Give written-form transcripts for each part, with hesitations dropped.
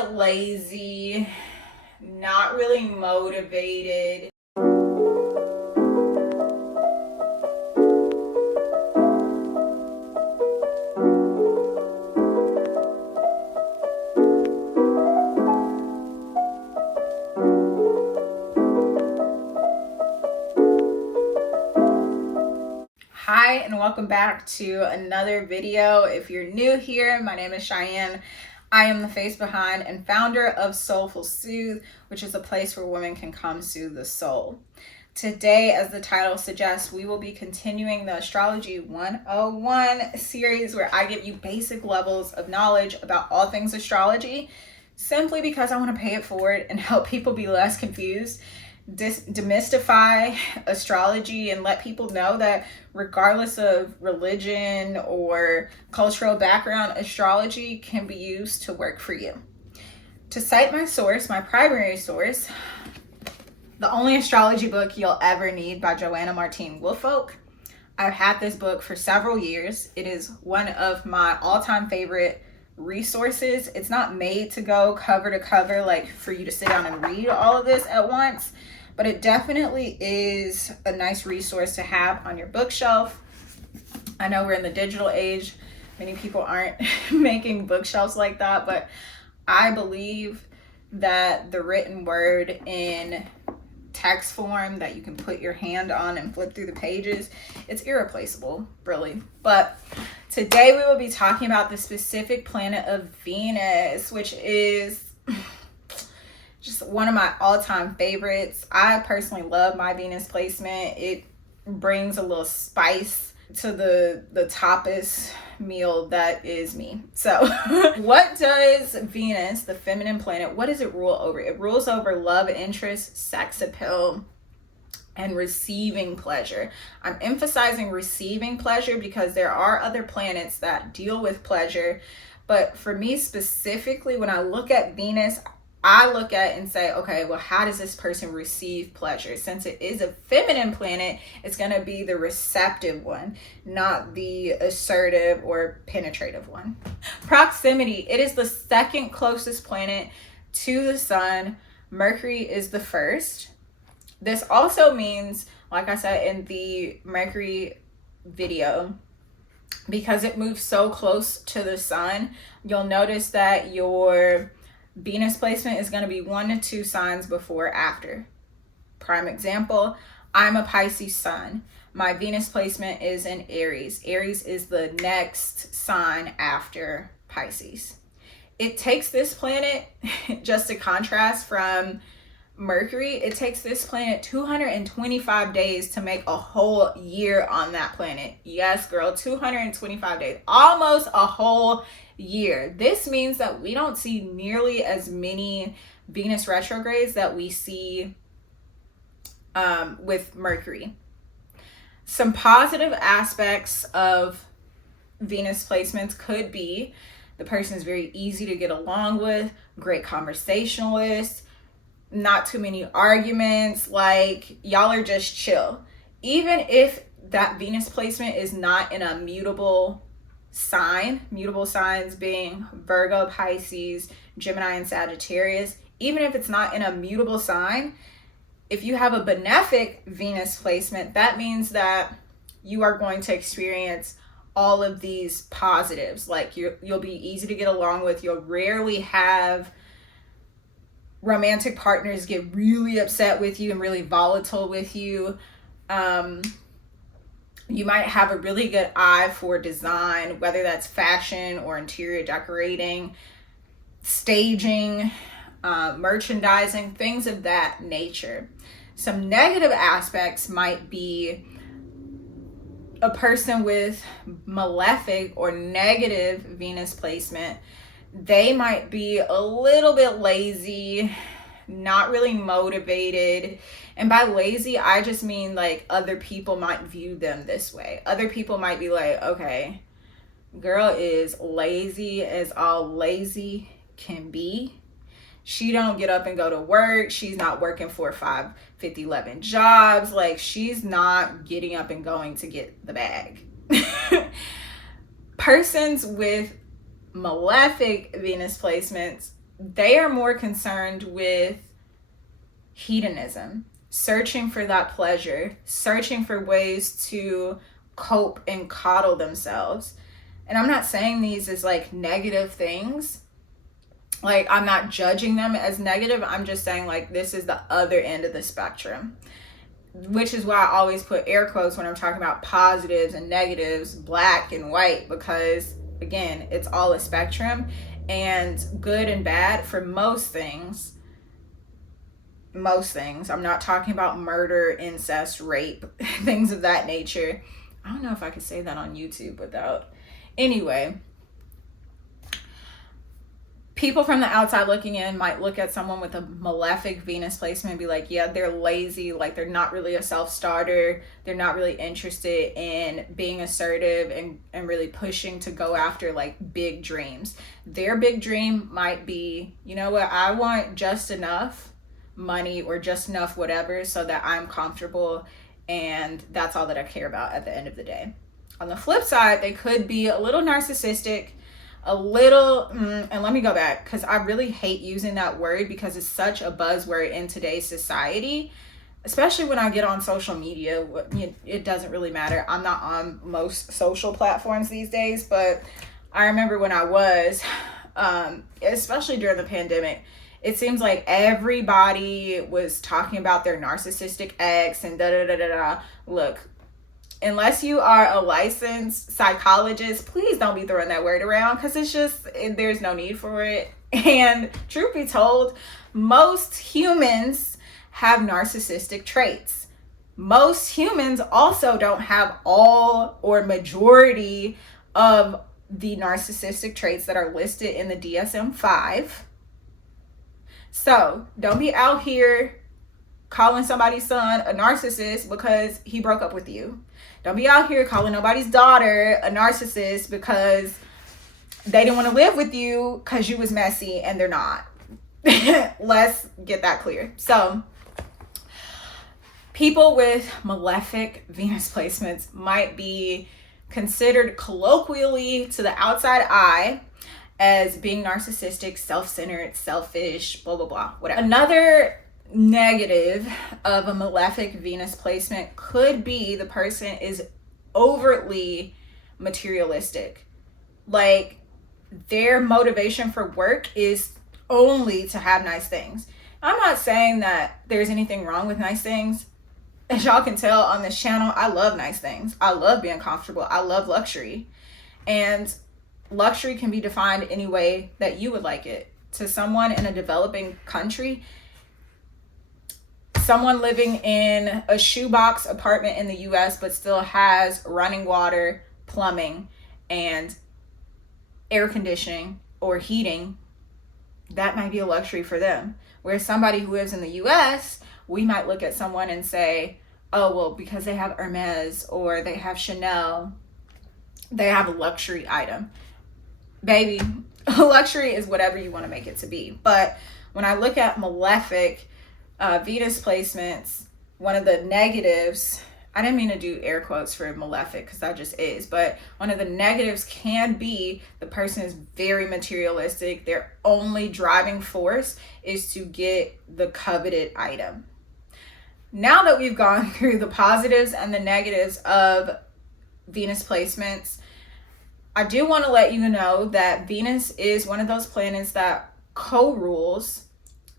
bit lazy, not really motivated. Hi, and welcome back to another video. If you're new here, my name is Cheyenne. I am the face behind and founder of Soulful Soothe, which is a place where women can come soothe the soul. Today, as the title suggests, we will be continuing the Astrology 101 series where I give you basic levels of knowledge about all things astrology, simply because I want to pay it forward and help people be less confused. Demystify astrology and let people know that regardless of religion or cultural background, astrology can be used to work for you. To cite my source, my primary source, The Only Astrology Book You'll Ever Need by Joanna Martine Woolfolk. I've had this book for several years. It is one of my all-time favorite resources. It's not made to go cover to cover, like for you to sit down and read all of this at once, but it definitely is a nice resource to have on your bookshelf. I know we're in the digital age. Many people aren't making bookshelves like that, but I believe that the written word in text form that you can put your hand on and flip through the pages, it's irreplaceable, really. But today we will be talking about the specific planet of Venus, which is just one of my all-time favorites. I personally love my Venus placement. It brings a little spice to the tapas meal that is me. So what does Venus, the feminine planet, what does it rule over? It rules over love interest, sex appeal, and receiving pleasure. I'm emphasizing receiving pleasure because there are other planets that deal with pleasure. But for me specifically, when I look at Venus, I look at and say, okay, well, how does this person receive pleasure? Since it is a feminine planet, it's going to be the receptive one, not the assertive or penetrative one. Proximity, it is the second closest planet to the sun. Mercury is the first. This also means, like I said in the Mercury video, because it moves so close to the sun, you'll notice that your Venus placement is going to be 1 to 2 signs before or after. Prime example, I'm a Pisces sun. My Venus placement is in Aries. Aries is the next sign after Pisces. It takes this planet, just to contrast from Mercury, it takes this planet 225 days to make a whole year on that planet. Yes, girl, 225 days, almost a whole year. This means that we don't see nearly as many Venus retrogrades that we see with Mercury. Some positive aspects of Venus placements could be the person is very easy to get along with, great conversationalist, not too many arguments, like y'all are just chill. Even if that Venus placement is not in a mutable sign, mutable signs being Virgo, Pisces, Gemini, and Sagittarius, even if it's not in a mutable sign, if you have a benefic Venus placement, that means that you are going to experience all of these positives. Like you'll be easy to get along with. You'll rarely have romantic partners get really upset with you and really volatile with you. You might have a really good eye for design, whether that's fashion or interior decorating, staging, merchandising, things of that nature. Some negative aspects might be a person with malefic or negative Venus placement. They might be a little bit lazy, not really motivated. And by lazy, I just mean like other people might view them this way. Other people might be like, okay, girl is lazy as all lazy can be. She don't get up and go to work. She's not working 4, 5, 50, 11 jobs. Like, she's not getting up and going to get the bag. Persons with malefic Venus placements they are more concerned with hedonism, searching for that pleasure, searching for ways to cope and coddle themselves. And I'm not saying these as like negative things. Like, I'm not judging them as negative. I'm just saying like this is the other end of the spectrum, which is why I always put air quotes when I'm talking about positives and negatives, black and white, because again, it's all a spectrum, and good and bad for most things. I'm not talking about murder, incest, rape, things of that nature. I don't know if I could say that on YouTube without. Anyway, people from the outside looking in might look at someone with a malefic Venus placement and be like, yeah, they're lazy, like they're not really a self-starter, they're not really interested in being assertive and really pushing to go after like big dreams. Their big dream might be, you know what, I want just enough money or just enough whatever so that I'm comfortable, and that's all that I care about at the end of the day. On the flip side, they could be a little narcissistic, a little, and let me go back, because I really hate using that word because it's such a buzzword in today's society, especially when I get on social media. It doesn't really matter. I'm not on most social platforms these days, but I remember when I was, especially during the pandemic, it seems like everybody was talking about their narcissistic ex and da-da-da-da-da. Look, unless you are a licensed psychologist, please don't be throwing that word around, because it's just, there's no need for it. And truth be told, most humans have narcissistic traits. Most humans also don't have all or majority of the narcissistic traits that are listed in the DSM-5. So don't be out here calling somebody's son a narcissist because he broke up with you. Don't be out here calling nobody's daughter a narcissist because they didn't want to live with you because you was messy, and they're not. Let's get that clear. So people with malefic Venus placements might be considered colloquially to the outside eye as being narcissistic, self-centered, selfish, blah, blah, blah, whatever. Another negative of a malefic Venus placement could be the person is overtly materialistic. Like, their motivation for work is only to have nice things. I'm not saying that there's anything wrong with nice things. As y'all can tell on this channel, I love nice things. I love being comfortable. I love luxury. And luxury can be defined any way that you would like it. To someone in a developing country, someone living in a shoebox apartment in the US but still has running water, plumbing, and air conditioning or heating, that might be a luxury for them. Whereas somebody who lives in the US, we might look at someone and say, oh, well, because they have Hermes or they have Chanel, they have a luxury item. Baby, luxury is whatever you want to make it to be. But when I look at malefic Venus placements, one of the negatives, I didn't mean to do air quotes for malefic because that just is, but one of the negatives can be the person is very materialistic. Their only driving force is to get the coveted item. Now that we've gone through the positives and the negatives of Venus placements, I do want to let you know that Venus is one of those planets that co-rules.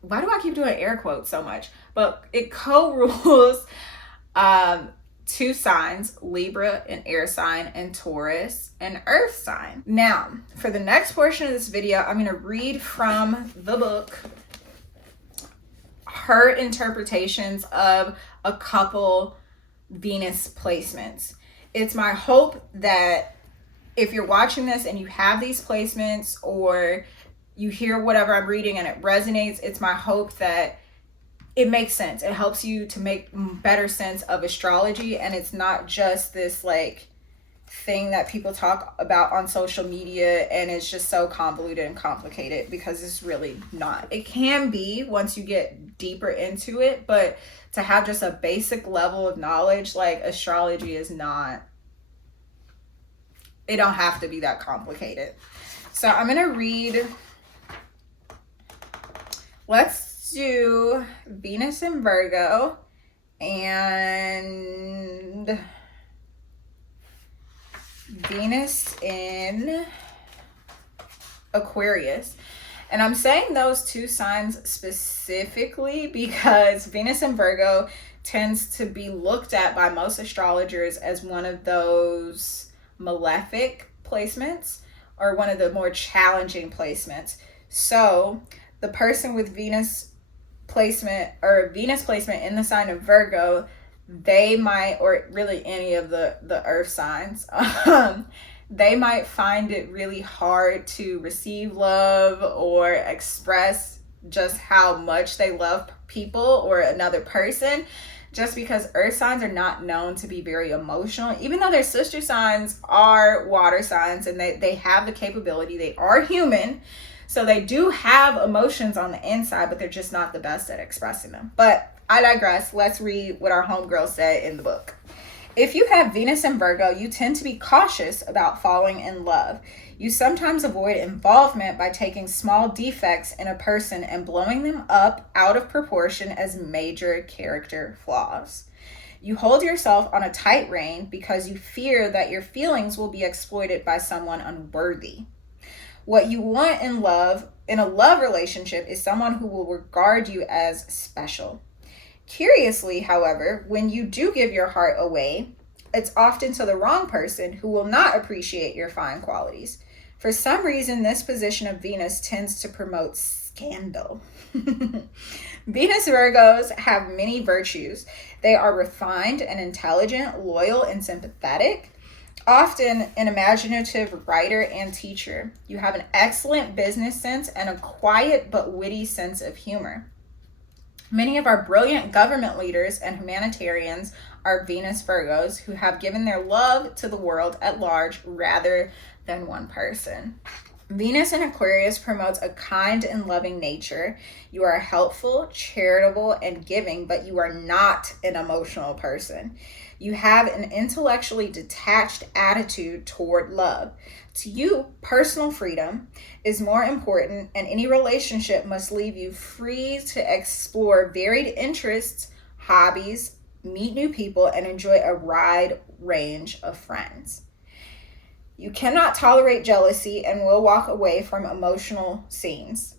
Why do I keep doing air quotes so much? But it co-rules two signs, Libra, an air sign, and Taurus, an earth sign. Now, for the next portion of this video, I'm going to read from the book her interpretations of a couple Venus placements. It's my hope that if you're watching this and you have these placements or you hear whatever I'm reading and it resonates, it's my hope that it makes sense. It helps you to make better sense of astrology, and it's not just this like thing that people talk about on social media and it's just so convoluted and complicated, because it's really not. It can be once you get deeper into it, but to have just a basic level of knowledge, like astrology is not, it don't have to be that complicated. So I'm going to read let's do Venus in Virgo and Venus in Aquarius. And I'm saying those two signs specifically because Venus in Virgo tends to be looked at by most astrologers as one of those malefic placements or one of the more challenging placements. So the person with Venus placement or Venus placement in the sign of Virgo, they might, or really any of the earth signs, they might find it really hard to receive love or express just how much they love people or another person, just because earth signs are not known to be very emotional, even though their sister signs are water signs and they have the capability. They are human, so they do have emotions on the inside, but they're just not the best at expressing them. But I digress. Let's read what our homegirl said in the book. If you have Venus in Virgo, you tend to be cautious about falling in love. You sometimes avoid involvement by taking small defects in a person and blowing them up out of proportion as major character flaws. You hold yourself on a tight rein because you fear that your feelings will be exploited by someone unworthy. What you want in a love relationship, is someone who will regard you as special. Curiously, however, when you do give your heart away, it's often to the wrong person who will not appreciate your fine qualities. For some reason, this position of Venus tends to promote scandal. Venus Virgos have many virtues. They are refined and intelligent, loyal and sympathetic, often an imaginative writer and teacher. You have an excellent business sense and a quiet but witty sense of humor. Many of our brilliant government leaders and humanitarians are Venus Virgos who have given their love to the world at large rather than one person. Venus in Aquarius promotes a kind and loving nature. You are helpful, charitable, and giving, but you are not an emotional person. You have an intellectually detached attitude toward love. To you, personal freedom is more important, and any relationship must leave you free to explore varied interests, hobbies, meet new people, and enjoy a wide range of friends. You cannot tolerate jealousy and will walk away from emotional scenes.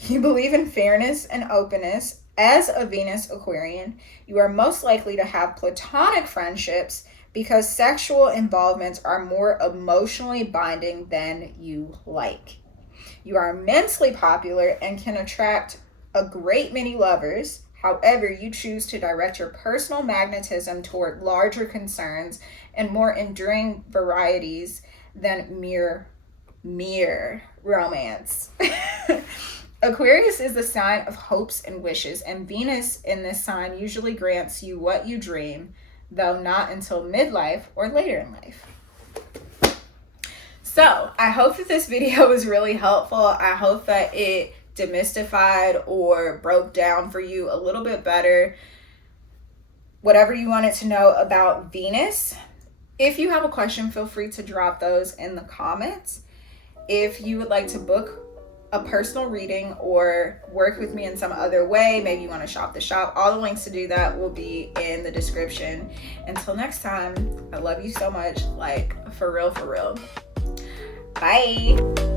You believe in fairness and openness. As a Venus Aquarian, you are most likely to have platonic friendships because sexual involvements are more emotionally binding than you like. You are immensely popular and can attract a great many lovers. However, you choose to direct your personal magnetism toward larger concerns and more enduring varieties than mere romance. Aquarius is the sign of hopes and wishes, and Venus in this sign usually grants you what you dream, though not until midlife or later in life. So I hope that this video was really helpful. I hope that it demystified or broke down for you a little bit better whatever you wanted to know about Venus. If you have a question, feel free to drop those in the comments. If you would like to book a personal reading or work with me in some other way, maybe you want to shop the shop, all the links to do that will be in the description. Until next time, I love you so much, like for real. Bye.